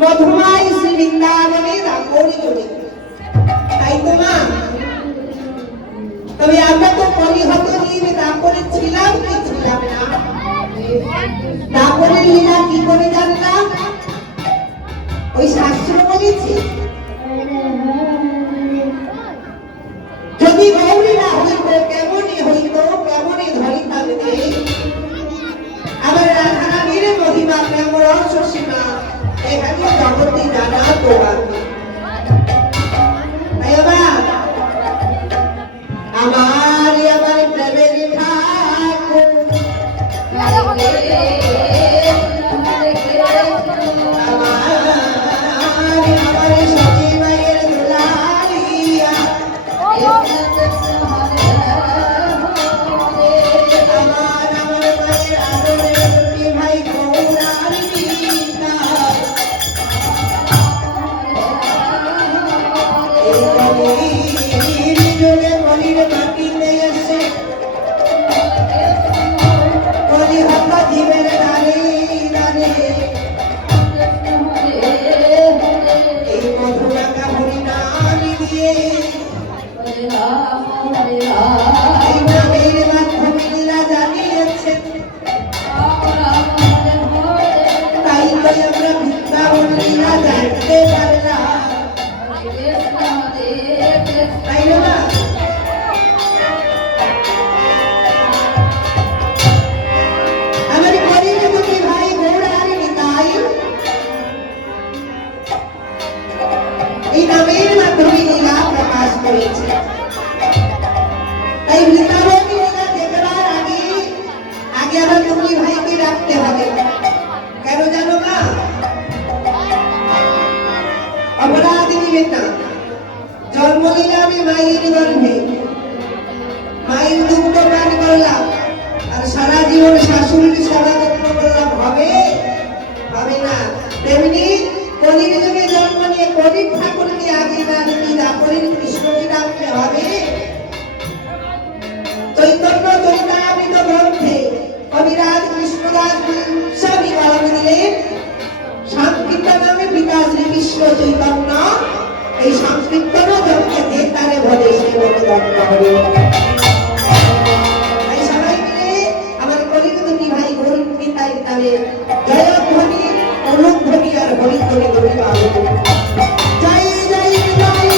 মধুমাই শ্রী বৃন্দাবনে দাপরি জড়ে। তাই তো মা, তবে আমরা তো পরিহত নিয়ে দাপরে ছিলাম কি ছিলাম না? দাপরের লীলা কি করে জানলাম? ওই শাস্ত্র বলেছে, যদি গৌরী না হইত কেমনই হইত, কেমনই ধরিতাম নেই। আবার রাধারানীর মহিমা কেমন রহস্যসীমা এখানে জগতে জানা তো বাকি। তাই আমার প্রেমের ঠাকুর আমার সচিবাইয়ের দুলারিয়া জন্ম নিলাম মায়ের গর্ভে, মায়ের দুগ্ধ পান করলাম, আর সারা জীবন শাশুড়ির সেবা যত্ন করলাম, হবে? হবে না। তেমনি কলির যুগে জন্ম নিয়ে কলির ঠাকুরকে আগে না নিয়ে দাপরের কৃষ্ণকে ডাকতে হবে? চৈতন্য চরিতামৃত গ্রন্থে কবিরাজ কৃষ্ণদাস গোস্বামী বলে দিলেন, সংকীর্তন নামে পিতা শ্রীকৃষ্ণ চৈতন্য, এই সংকীর্তন জগতে যে তারে বলে সে বলে দত্ত হবে। তাই সবাই মিলে আমার কলিযুগী ভাই গরু পিতাই তারে জয়ধ্বনি, অনুধ্বনি আর হরিধ্বনি করে পাবো। জয় জয় জয়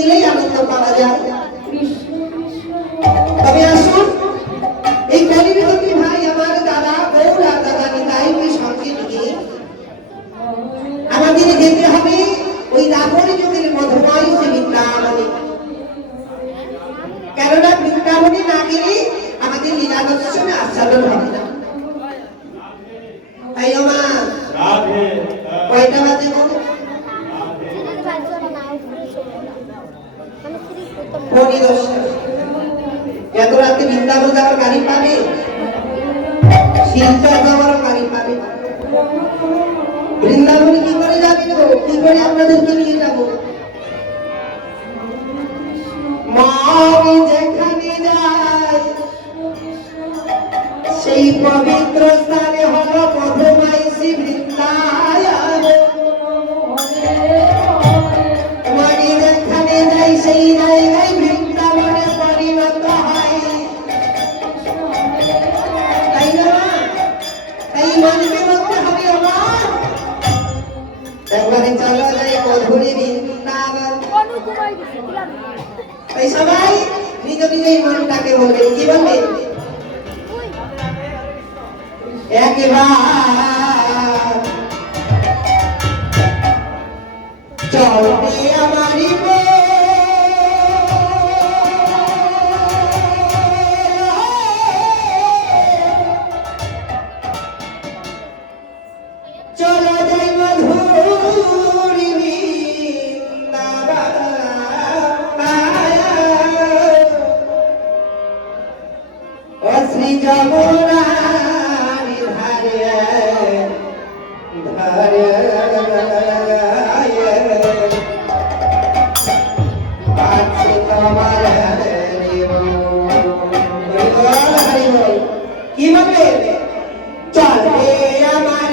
দিলেই আনন্দ পাওয়া যায়। তবে আসুন এই কলিযুগী ভাই আমার দাদা গৌর আর দাদা নিতাইকে সঙ্গে নিয়ে আমাদের যেতে হবে ওই দাপর যুগের মধুময় সে বৃন্দাবনে। কেননা বৃন্দাবনে না গেলে আমাদের লীলা দর্শনে আস্বাদন হবে না। তাই মা কয়টা বাজে গো? পৌনে 10টা। এত রাতে বৃন্দাবন যাওয়ার গাড়ি পাবে? শিলচর যাওয়ারও গাড়ি পাবে? বৃন্দাবনে কি করে যাবে গো? কি করে আপনাদেরকে নিয়ে যাবো? মা আমি যেখানে যাই সেই পবিত্র স্থানে হলো মধুময় শ্রী বৃন্দাবন। আমি যেখানে যাই সেই জায়গায় বৃন্দাবনে পরিণত হয়। তাই না? তাই মানবে বলতে হবে আমার। একবারে চলো যাই মধুরে বৃন্দাবন। তাই সবাই নিজ নিজেই মনটাকে বলবেন, কি বলবেন? একবার চলবে আমারি চলো যাই মধুরি বৃন্দাবন। ও শ্রী যমুনার ধারে ধারে আছে তোমার কি বলবে? চলবে আমার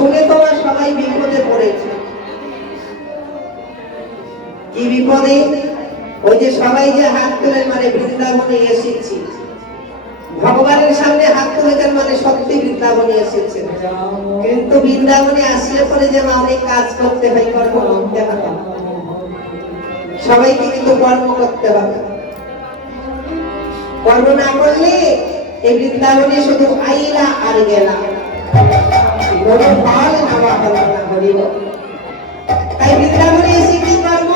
শুনে তোমার সবাই বিপদে পড়েছে। কি বিপদে? ওই যে সবাই যে হাত তুলে মানে বৃন্দাবনে এসেছি, ভগবানের সামনে হাত তুলেছেন মানে সত্যি বৃন্দাবনে এসেছেন। কিন্তু বৃন্দাবনে আসলে পরে যে অনেক কাজ করতে হয়, কর্ম করতে হবে, সবাইকে কিন্তু কর্ম করতে হবে। কর্ম না করলে এই বৃন্দাবনে শুধু আইলা আর গেলা, কোনো ফল নেওয়া হলো না। হরিব। তাই বৃন্দাবনে এসে কি কর্ম?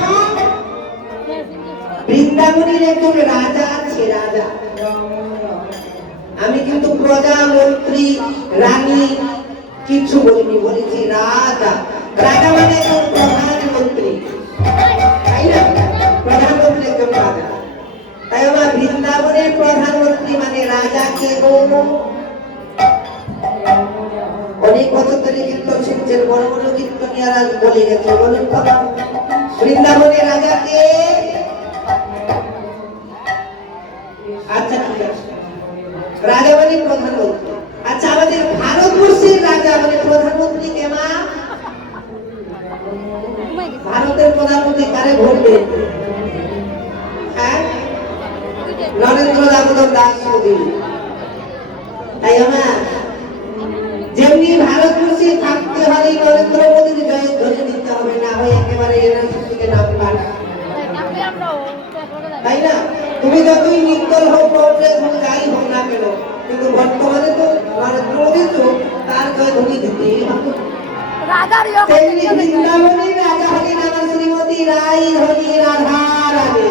বৃন্দাবনের একজন রাজা আছে, রাজা। আমি কিন্তু প্রজা, মন্ত্রী, রানী কিছু বলিনি, বলেছি রাজা। রাজা মানে একজন প্রধানমন্ত্রী, তাই না? প্রধানমন্ত্রী একজন রাজা। তাই আমার বৃন্দাবনের প্রধানমন্ত্রী মানে রাজা কে গো? অনেক বছর ধরে কীর্তন শুনছেন, বড় বড় কীর্তনিয়ারা বলে গেছে, বলুন তো বৃন্দাবনের রাজা কে? আচ্ছা ঠিক আছে, রাজা মানে প্রধানমন্ত্রী। আচ্ছা, আমাদের ভারতবর্ষের রাজা মানে প্রধানমন্ত্রী কে মা? ভারতের প্রধানমন্ত্রী কারে ভোট দেন? হ্যাঁ, নরেন্দ্র দামোদর দাস মোদী। তাই আমার যেমনি ভারতবর্ষে থাকতে হলে নরেন্দ্র মোদীর জয়ধ্বনি দিতে হবে, না হয় একেবারে এনআরসি নাম কাট, তাই না? তুমি যতই নির্দল হোক, কংগ্রেস হোক, যাই হোক না কেন, কিন্তু বর্তমানে তো নরেন্দ্র মোদী তো তার জয়ধ্বনি দিতেই হবে। বৃন্দাবনের রাজা হলেন আমার শ্রীমতী রাই ধনী রাধা রানী।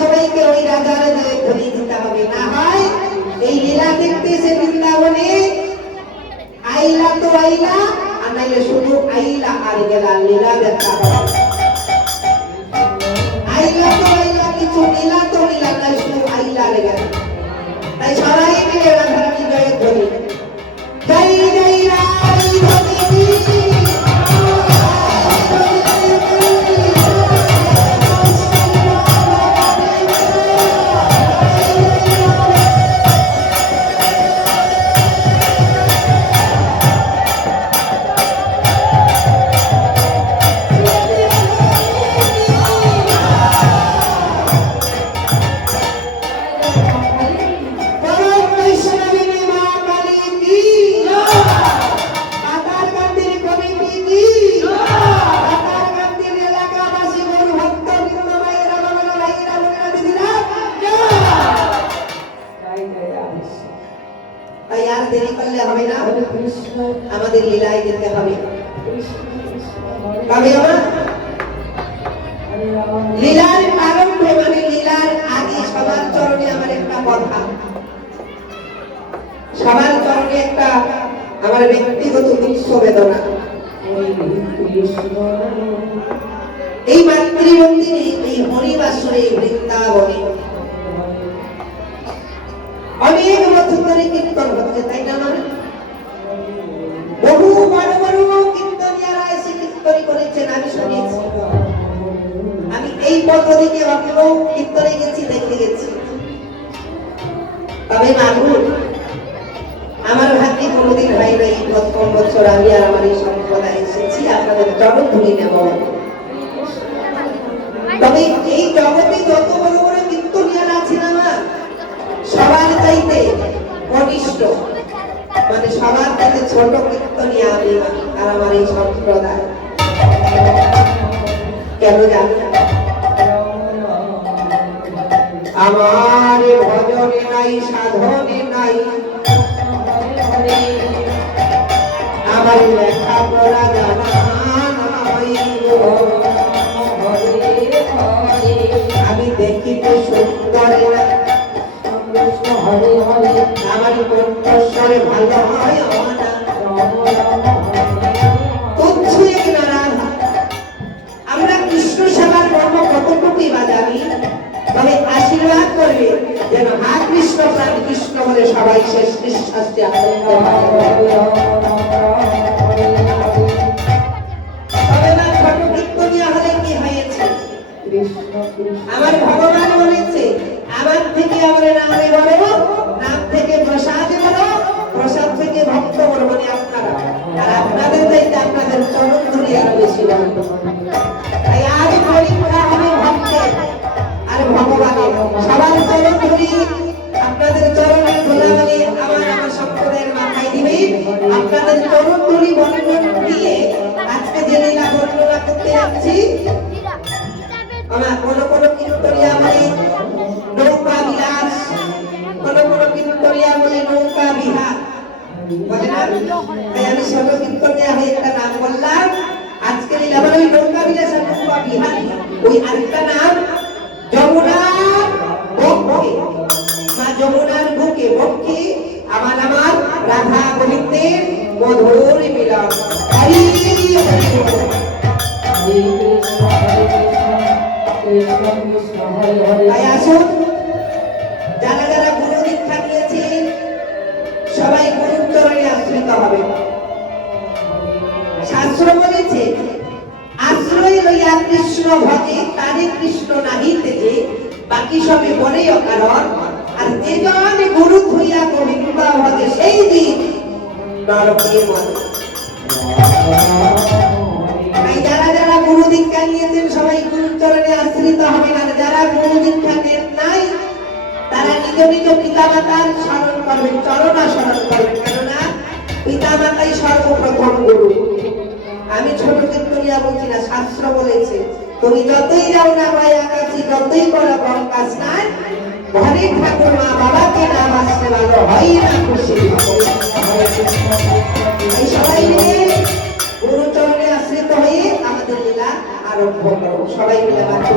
সবাইকে ওই রাজার জয়ধ্বনি দিতে হবে, না হয় এই লীলা দেখতে এসে বৃন্দাবনে আইলা তো আইলা, আর নাইলে শুধু আইলা আর গেলা, লীলা দেখা হবে। আইলা তো আইলা, কিছু লীলা তো লীলা, নাই শুধু আইলা আর গেলা। তাই সবাই মিলে রাধারানী জয়ধ্বনি, জয় জয় রাই ধনী। দেরি করলে হবে না, আমাদের লীলায় যেতে হবে। তবে আমার লীলার আরম্ভে মানে লীলার আগে সবার চরণে আমার একটা কথা, সবার চরণে একটা আমার ব্যক্তিগত দুঃখ বেদনা। এই মাতৃমন্দিরে, এই হরিবাসরে, বৃন্দাবনে অনেক বছর ধরে কীর্তন হচ্ছে, তাই না? বহু বড় বড় কীর্তনিয়ারা এসে কীর্তন করেছেন, আমি শুনেছি। আমি এই পথ থেকে অন্য কীর্তনে গেছি, দেখে গেছি। তবে মাগুর আমার ভাগ্যে কোনোদিন হয় না এই প্রথম বছর আমি আর আমার এই সম্প্রদায় এসেছি আপনাদের জনধ্বনি নেব। তবে এই জগতে যত বড় বড় কীর্তনিয়ারা আছেন আমার সবার চাইতে কনিষ্ঠ, মানে সবার চাইতে ছোট কীর্তনিয়া আমি আর আমার এই সম্প্রদায়। কেন জানি না? আমার ভজনে নাই, সাধনে নাই, আমার লেখা পড়া জানা নাই, আমি দেখিতে সুন্দর, আমার কণ্ঠস্বরে ভালো হয় না। আমরা কৃষ্ণ সেবার কর্ম কতটুকুই বা জানি, তবে আশীর্বাদ করবে যেন হা কৃষ্ণ প্রাণ কৃষ্ণ বলে সবাই শেষ নিঃশ্বাসটি আমার ভগবান বলেছে, আমার থেকে আমরা নামে বড়, নাম আপনাদের তরুণ তরুণী বর্ণন দিয়ে আজকে যে লীলা বর্ণনা করতে যাচ্ছি। আমার কোনো কোনো কীর্তনিয়া বলে নৌকা বিলাস, কোনো কোনো কীর্তনিয়া বলে নৌকা বিহার, বলে না? তাই আমি ছোট কীর্তনিয়া হয়ে একটা নাম বললাম। আজকে লীলা বলে ওই নৌকা বিলাস আর নৌকা বিহার, ওই আরেকটা নাম যমুনার বক্ষে, মা যমুনার বুকে বক্ষে আমার আমার রাধা গোবিন্দের মধুর মিলন। হরি হরি বল। তাই আসুন, যারা যারা গুরু দীক্ষা নিয়েছেন সবাই গুরুর চরণে আশ্রিত হবে। শাস্ত্র বলেছে আশ্রয় লইয়া কৃষ্ণ ভজে তারে কৃষ্ণ নাহিতে যে, বাকি সবে বলে অকারণ। আর যে জন গুরু হইয়া গোবিন্দ ভজে সেই দিন নরকে মরে। তাই যারা যারা গুরু দীক্ষা নিয়েছেন সবাই গুরুর চরণে আশ্রিত হবেন। আর যারা গুরু দীক্ষা নেন নাই তারা নিজ নিজ পিতা মাতার স্মরণ করবেন, চরণা স্মরণ করবেন, কেননা পিতা মাতাই সর্বপ্রথম গুরু। আমি ছোট কীর্তনিয়া বলছি না, শাস্ত্র বলেছে তুমি যতই যাও না মায়া কাছে, যতই করো গঙ্গা স্নান, ঘরের ঠাকুর মা বাবাকে নাম আসতে ভালো হয় না খুশি। এই সবাই মিলে গুরু চরণে আশ্রিত হয়ে আমাদের লীলা আরম্ভ করো। সবাই মিলে বাক্য